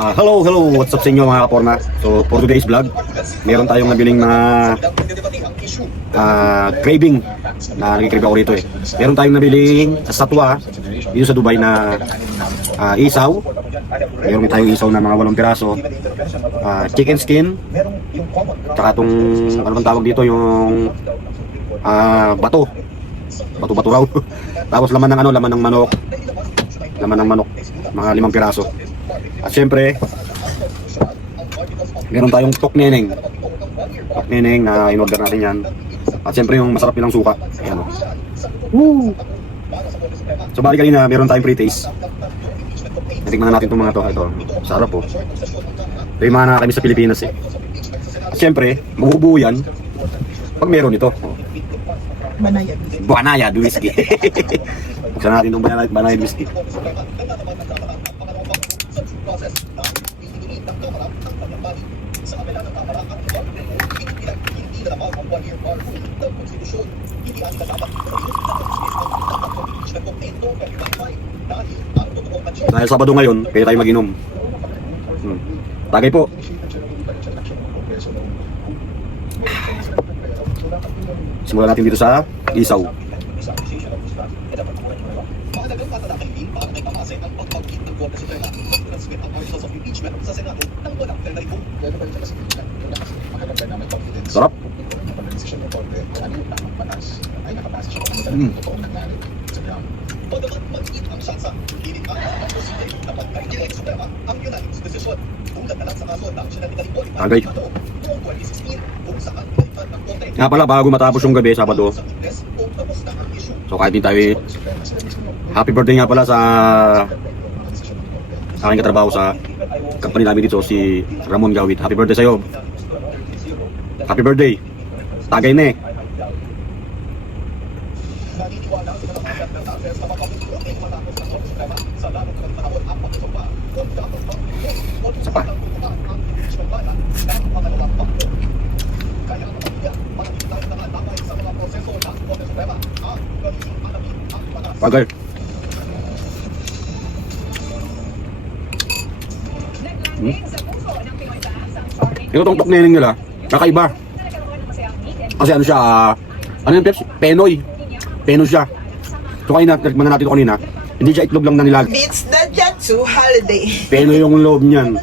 Hello, what's up sa inyo mga kaporma? So, for today's vlog, meron tayong nabiling mga craving na nag-crave ako rito eh. Meron tayong nabiling satwa dito sa Dubai na isaw. Meron tayong isaw na mga 8 piraso, chicken skin, tsaka itong, ano bang tawag dito, yung bato raw. Tapos laman ng manok, mga 5 piraso. At syempre, meron tayong tok neneng na in-order natin yan. At syempre yung masarap nilang suka. Ayan o. Woo! So bali kanina, meron tayong pre-taste. Natikman natin itong mga to. Ito, sarap po. Ito yung mga nakakamiss sa Pilipinas eh. At syempre, mabubuo yan pag meron ito. Banayad whiskey. Buksan natin itong banayad whiskey. Dahil Sabado ngayon, kaya tayo mag-inom. Tagay po. Simulan natin dito sa isaw. Sarap. Tagay. Nga pala, bago matapos yung gabi, Sabado. So kahit din tayo, happy birthday nga pala sa aking katrabaho sa company namin dito, si Ramon Gawit. Happy birthday sa'yo. Happy birthday. Tagay na eh. Isa pa. Bagay. Yung tong tok neneng nila, kakaiba. Kasi ano siya, ano yung Peps? Penoy. Penoy siya. So kanina, nagman natin ito kanina, hindi siya itlog lang na nilag. It's the Jatsu holiday. Penoy yung loob niyan.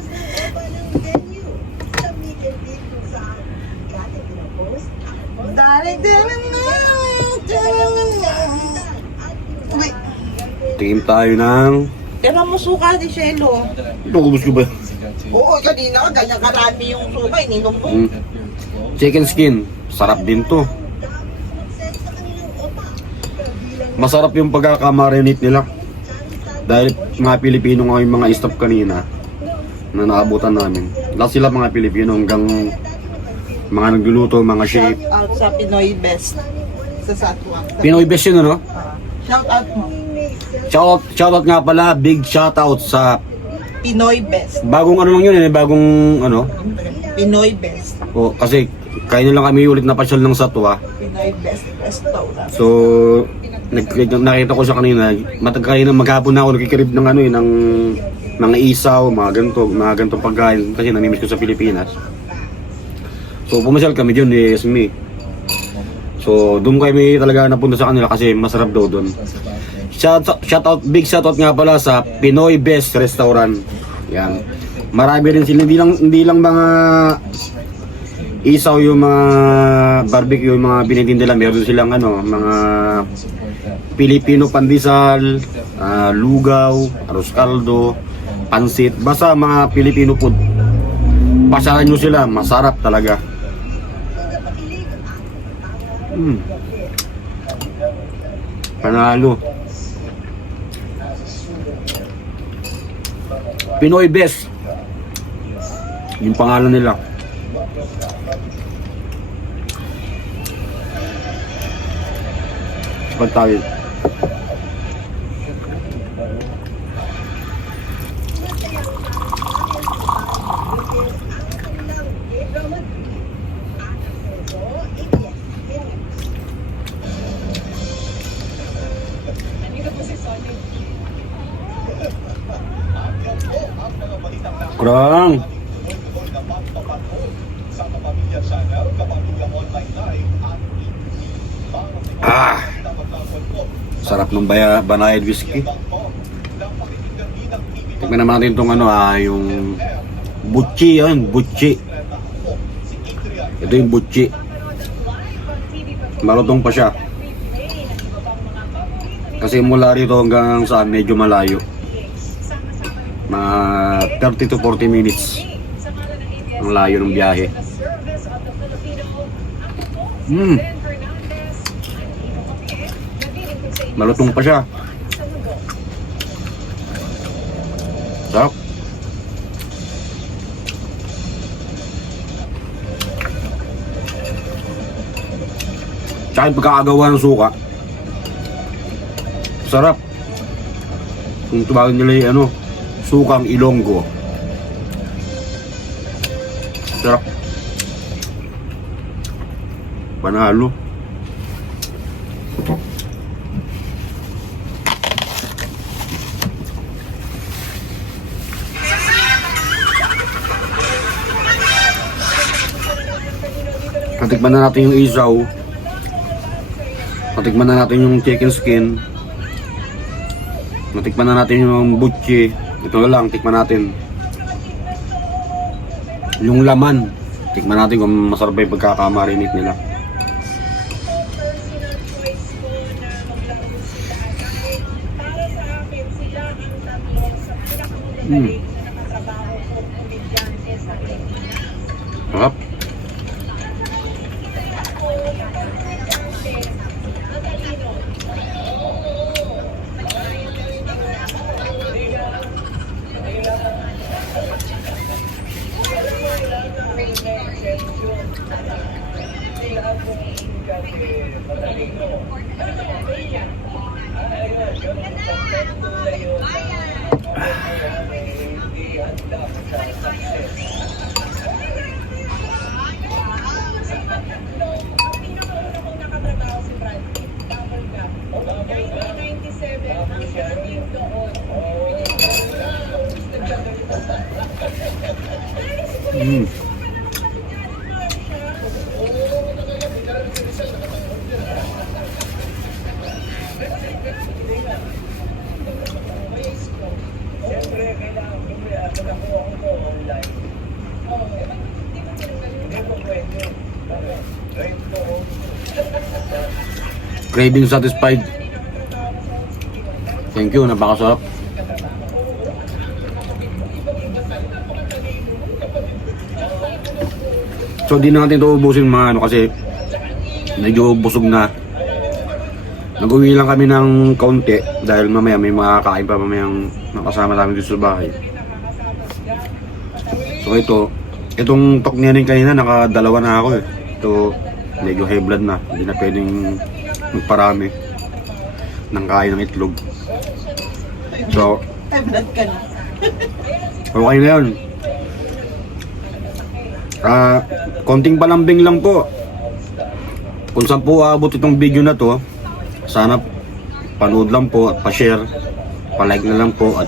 Tingin tayo ng... Pero mo suka ni Shelo. Ito, ubus ko ba? Oo, kanina ganyan karami yung suka, ininom mo. Chicken skin. Sarap din to. Masarap yung pagkakamarinate nila. Dahil mga Pilipino nga yung mga staff kanina na naabutan namin. Lahat sila mga Pilipino hanggang mga nagluluto, mga chef. Shout out sa Pinoy Best sa Satwa. Pinoy best yun, ano? Shout out mo. Shoutout nga pala, big shoutout sa Pinoy Best. bagong ano lang yun eh, bagong ano. Pinoy Best. O, kasi kain lang kami ulit na pasyal ng Satwa. Pinoy Best Restaurant. So, nakita ko siya kanina, kanina maghapon na ako nagkikrib ng ano eh, ng mga isaw, mga ganitong pagkain kasi namimiss ko sa Pilipinas. So, pumasyal kami dyan ni Esme. So, doon kami talaga napunta sa kanila kasi masarap daw doon. Big shoutout nga pala sa Pinoy Best Restaurant. Yan. Marami rin sila, hindi lang mga isaw yung mga barbecue, yung mga binitinda nila. Meron silang ano, mga Pilipino pandesal, lugaw, arroz caldo, pansit, basta mga Pilipino food. Pasaran nyo sila, masarap talaga. Panalo. Pinoy Best yung pangalan nila. Pagtawid. Nandito po si Solid. Kurang. Ah. Sarap ng banayad whiskey. Tignan naman natin itong yung butchi yan, butchi. Ito yung butchi. Malutong pa siya. Kasi mula rito hanggang saan medyo malayo. Mga 30 to 40 minutes. Ang layo ng biyahe. Malutong pa siya. Sarap. Tsaka yung pagkakagawa ng suka. Sarap. Kung tawagin nila yung sukang Ilonggo. Sarap. Panalo. Natikman na natin yung isaw. Natikman na natin yung chicken skin. Natikman na natin yung butchi. Ito na lang, tikman natin yung laman. Tikman natin kung masarap ba yung pagkakamarinate nila. Sarap. Craving satisfied. Thank you, napakasarap. So di na natin ito ubusin mga kasi medyo busog na. Nag-uwi lang kami ng kaunti dahil mamaya may makakain pa mamayang nakasama namin dito sa bahay. So itong tok niya rin kanina nakadalawa na ako eh. Ito medyo high blood na, hindi na pwedeng magparami ng kain ng itlog. So Blood ka na. okay na yun. Konting palambing lang po. Kung saan po aabot itong video na to, sana panood lang po at pa-share, pa-like na lang po at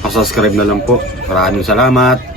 pa-subscribe na lang po. Maraming salamat.